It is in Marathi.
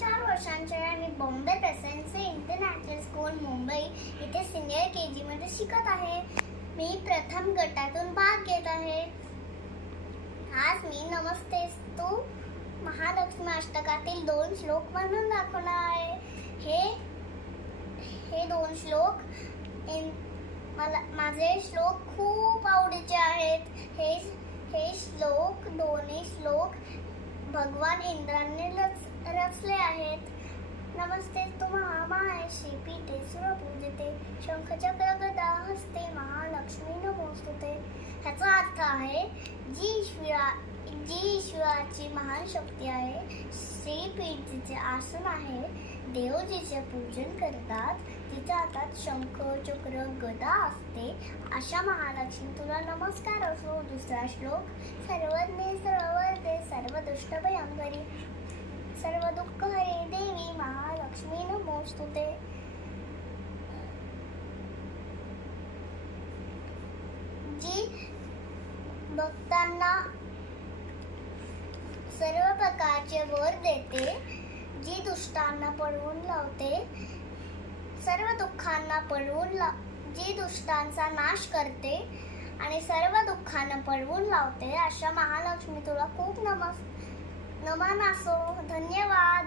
चार वर्षांच्या मी Bombay presidency international school Mumbai इथे सिनियर के जीमध्ये शिकत आहे. मी प्रथम गटातून भाग घेत आहे. आज मी नमस्ते तू महालक्ष्मी अष्टकातील दोन श्लोक म्हणून दाखवला आहे. हे हे दोन श्लोक मला माझे श्लोक खूप आवडीचे आहेत. हे हे श्लोक दोन्ही श्लोक भगवान इंद्राने रच रचले शंखचक्र गदा हस्ते महालक्ष्मी नमोस्तुते ह्याचा अर्थ आहे जी ईश्वरा जी ईश्वराची महान शक्ती आहे श्रीपीठ आसन आहे देवजीचे पूजन करतात तिच्या हातात शंख चक्र गदा असते अशा महालक्ष्मी तुला नमस्कार असो दुसरा श्लोक सर्वज्ञे सर्ववर्धे सर्व दुष्ट भयंकरी सर्व दुःख हरे देवी महालक्ष्मी नमोस्तुते जी भक्तांना सर्व प्रकारचे वर देते जी दुष्टांना पळवून लावते सर्व दुःखांना पळवून ला जी दुष्टांचा नाश करते आणि सर्व दुःखांना पळवून लावते अशा महालक्ष्मी तुला खूप नमस् नमन असो. धन्यवाद.